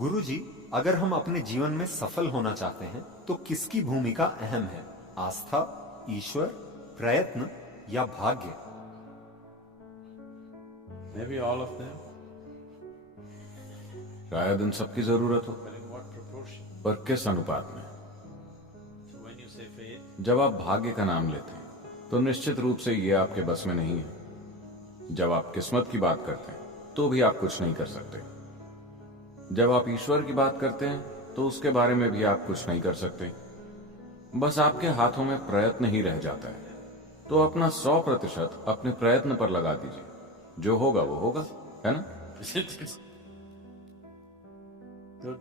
गुरुजी, अगर हम अपने जीवन में सफल होना चाहते हैं तो किसकी भूमिका अहम है? आस्था, ईश्वर, प्रयत्न या भाग्य? Maybe all of them. शायद इन सबकी जरूरत हो, But in what proportion? पर किस अनुपात में? So when you say faith, जब आप भाग्य का नाम लेते हैं तो निश्चित रूप से ये आपके बस में नहीं है। जब आप किस्मत की बात करते हैं तो भी आप कुछ नहीं कर सकते। जब आप ईश्वर की बात करते हैं तो उसके बारे में भी आप कुछ नहीं कर सकते। बस आपके हाथों में प्रयत्न ही रह जाता है। तो अपना 100% अपने प्रयत्न पर लगा दीजिए। जो होगा वो होगा, है ना?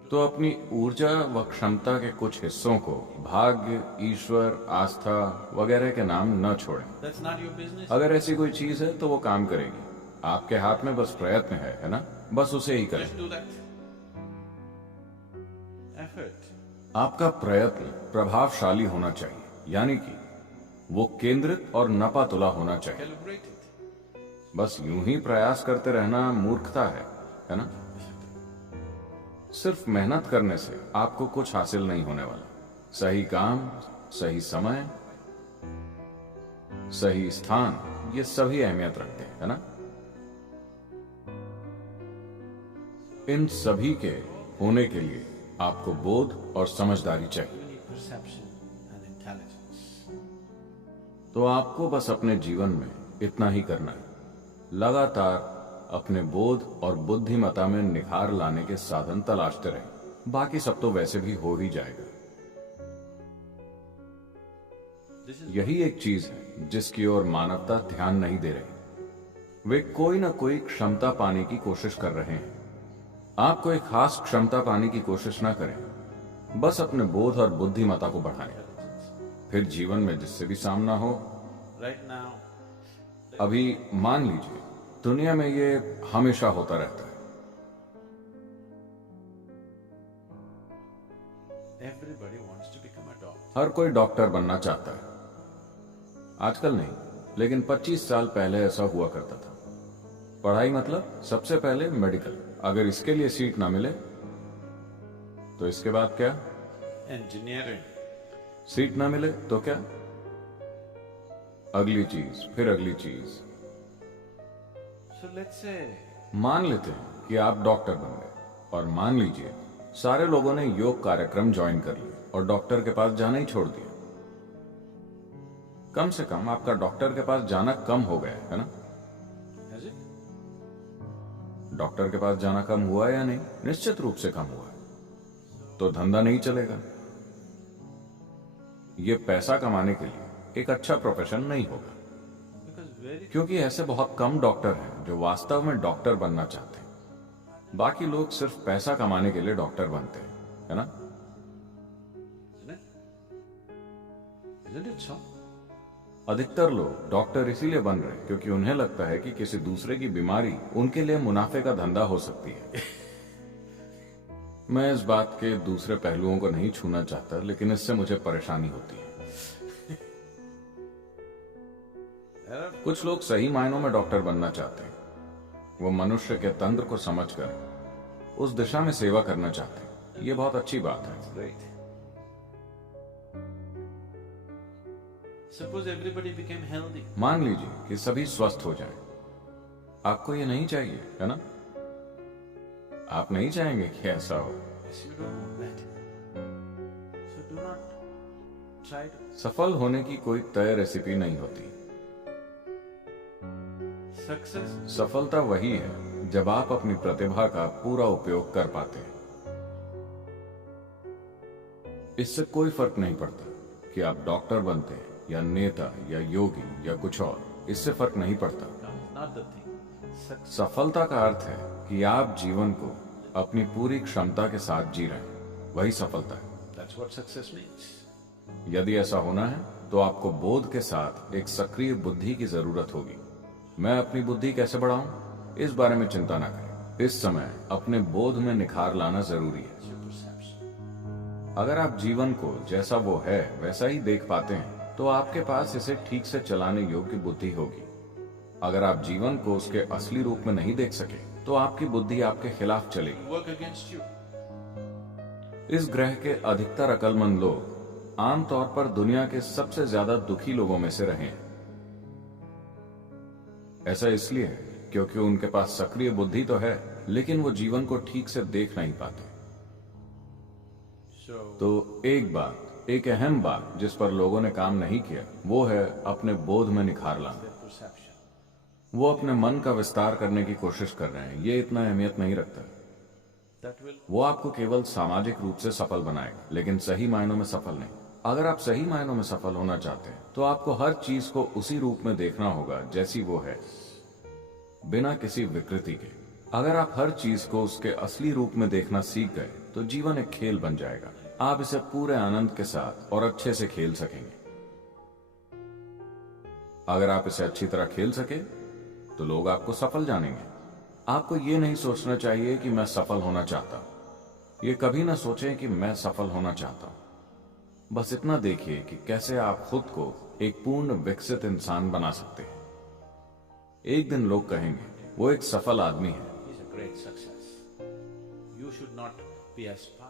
तो अपनी ऊर्जा व क्षमता के कुछ हिस्सों को भाग्य, ईश्वर, आस्था वगैरह के नाम न छोड़ें। that's not your business. अगर ऐसी कोई चीज है तो वो काम करेगी। आपके हाथ में बस प्रयत्न है ना? बस उसे ही करें। Just do that. Effort. आपका प्रयत्न प्रभावशाली होना चाहिए, यानी कि वो केंद्रित और नपातुला होना चाहिए। Calibrate it. बस यूं ही प्रयास करते रहना मूर्खता है ना? सिर्फ मेहनत करने से आपको कुछ हासिल नहीं होने वाला। सही काम, सही समय, सही स्थान, ये सभी अहमियत रखते हैं, है ना? इन सभी के होने के लिए आपको बोध और समझदारी चाहिए। You need perception and intelligence. तो आपको बस अपने जीवन में इतना ही करना है। लगातार अपने बोध और बुद्धिमत्ता में निखार लाने के साधन तलाशते रहें। बाकी सब तो वैसे भी हो ही जाएगा। यही एक चीज है जिसकी ओर मानवता ध्यान नहीं दे रही। वे कोई ना कोई क्षमता पाने की कोशिश कर रहे हैं। आप कोई खास क्षमता पाने की कोशिश ना करें, बस अपने बोध और बुद्धिमत्ता को बढ़ाएं। फिर जीवन में जिससे भी सामना हो, Right now, अभी मान लीजिए दुनिया में ये हमेशा होता रहता है। everybody wants to become a doctor. हर कोई डॉक्टर बनना चाहता है। आजकल नहीं, लेकिन 25 साल पहले ऐसा हुआ करता था। पढ़ाई मतलब सबसे पहले मेडिकल। अगर इसके लिए सीट ना मिले तो इसके बाद क्या? Engineering. सीट ना मिले तो क्या? अगली चीज, फिर अगली चीज। So let's say मान लेते हैं कि आप डॉक्टर बन गए और मान लीजिए सारे लोगों ने योग कार्यक्रम ज्वाइन कर लिया और डॉक्टर के पास जाना ही छोड़ दिया। कम से कम आपका डॉक्टर के पास जाना कम हो गया है ना? has it? डॉक्टर के पास जाना कम हुआ या नहीं? निश्चित रूप से कम हुआ है। तो धंधा नहीं चलेगा। ये पैसा कमाने के लिए एक अच्छा प्रोफेशन नहीं होगा, Because very क्योंकि ऐसे बहुत कम डॉक्टर हैं जो वास्तव में डॉक्टर बनना चाहते हैं। बाकी लोग सिर्फ पैसा कमाने के लिए डॉक्टर बनते हैं, है ना? isn't it? Isn't it so? अधिकतर लोग डॉक्टर इसीलिए बन रहे हैं क्योंकि उन्हें लगता है कि किसी दूसरे की बीमारी उनके लिए मुनाफे का धंधा हो सकती है। मैं इस बात के दूसरे पहलुओं को नहीं छूना चाहता, लेकिन इससे मुझे परेशानी होती है। कुछ लोग सही मायनों में डॉक्टर बनना चाहते हैं। वो मनुष्य के तंत्र को समझकर उस दिशा में सेवा करना चाहते हैं। ये बहुत अच्छी बात है। Great. Suppose everybody became healthy. मान लीजिए कि सभी स्वस्थ हो जाएं। आपको ये नहीं चाहिए, है ना? आप नहीं चाहेंगे कि ऐसा हो। Yes, you don't want that. So do not try to. सफल होने की कोई तय रेसिपी नहीं होती। Success. सफलता वही है जब आप अपनी प्रतिभा का पूरा उपयोग कर पाते हैं। इससे कोई फर्क नहीं पड़ता कि आप डॉक्टर बनते हैं या नेता या योगी या कुछ और। इससे फर्क नहीं पड़ता। No, not the thing. Success. सफलता का अर्थ है कि आप जीवन को अपनी पूरी क्षमता के साथ जी रहे हैं। वही सफलता है। That's what success means. यदि ऐसा होना है तो आपको बोध के साथ एक सक्रिय बुद्धि की जरूरत होगी। मैं अपनी बुद्धि कैसे बढ़ाऊं, इस बारे में चिंता ना करें। इस समय अपने बोध में निखार लाना जरूरी है। It's your perception. अगर आप जीवन को जैसा वो है वैसा ही देख पाते हैं तो आपके पास इसे ठीक से चलाने योग्य बुद्धि होगी। अगर आप जीवन को उसके असली रूप में नहीं देख सके तो आपकी बुद्धि आपके खिलाफ चलेगी। Work against you. इस ग्रह के अधिकतर अक्लमंद लोग आमतौर पर दुनिया के सबसे ज्यादा दुखी लोगों में से रहे हैं। ऐसा इसलिए है क्योंकि उनके पास सक्रिय बुद्धि तो है, लेकिन वो जीवन को ठीक से देख नहीं पाते। तो एक अहम बात जिस पर लोगों ने काम नहीं किया वो है अपने बोध में निखार लाना। वो अपने मन का विस्तार करने की कोशिश कर रहे हैं। ये इतना अहमियत नहीं रखता। वो आपको केवल सामाजिक रूप से सफल बनाएगा, लेकिन सही मायनों में सफल नहीं। अगर आप सही मायनों में सफल होना चाहते हैं तो आपको हर चीज को उसी रूप में देखना होगा जैसी वो है, बिना किसी विकृति के। अगर आप हर चीज को उसके असली रूप में देखना सीख गए तो जीवन एक खेल बन जाएगा। आप इसे पूरे आनंद के साथ और अच्छे से खेल सकेंगे। अगर आप इसे अच्छी तरह खेल सके तो लोग आपको सफल जानेंगे। आपको यह नहीं सोचना चाहिए कि मैं सफल होना चाहता हूं। यह कभी ना सोचें कि मैं सफल होना चाहता हूं। बस इतना देखिए कि कैसे आप खुद को एक पूर्ण विकसित इंसान बना सकते हैं। एक दिन लोग कहेंगे वो एक सफल आदमी है।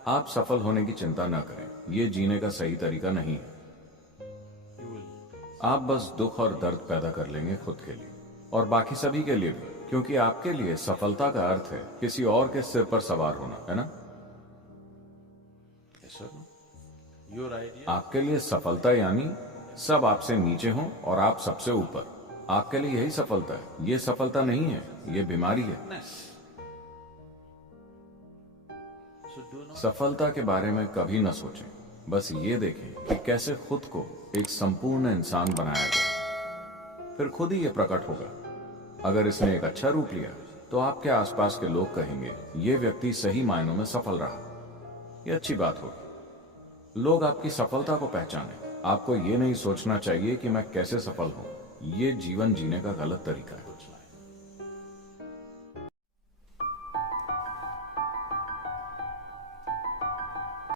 आप सफल होने की चिंता न करें। यह जीने का सही तरीका नहीं है। आप बस दुख और दर्द पैदा कर लेंगे खुद के लिए और बाकी सभी के लिए भी, क्योंकि आपके लिए सफलता का अर्थ है किसी और के सिर पर सवार होना, है ना? आपके लिए सफलता यानी सब आपसे नीचे हों और आप सबसे ऊपर। आपके लिए यही सफलता है। यह सफलता नहीं है, यह बीमारी है। सफलता के बारे में कभी न सोचें। बस ये देखें कि कैसे खुद को एक संपूर्ण इंसान बनाया जाए, फिर खुद ही यह प्रकट होगा। अगर इसने एक अच्छा रूप लिया तो आपके आसपास के लोग कहेंगे यह व्यक्ति सही मायनों में सफल रहा। यह अच्छी बात होगी। लोग आपकी सफलता को पहचानें। आपको यह नहीं सोचना चाहिए कि मैं कैसे सफल हूं। यह जीवन जीने का गलत तरीका है।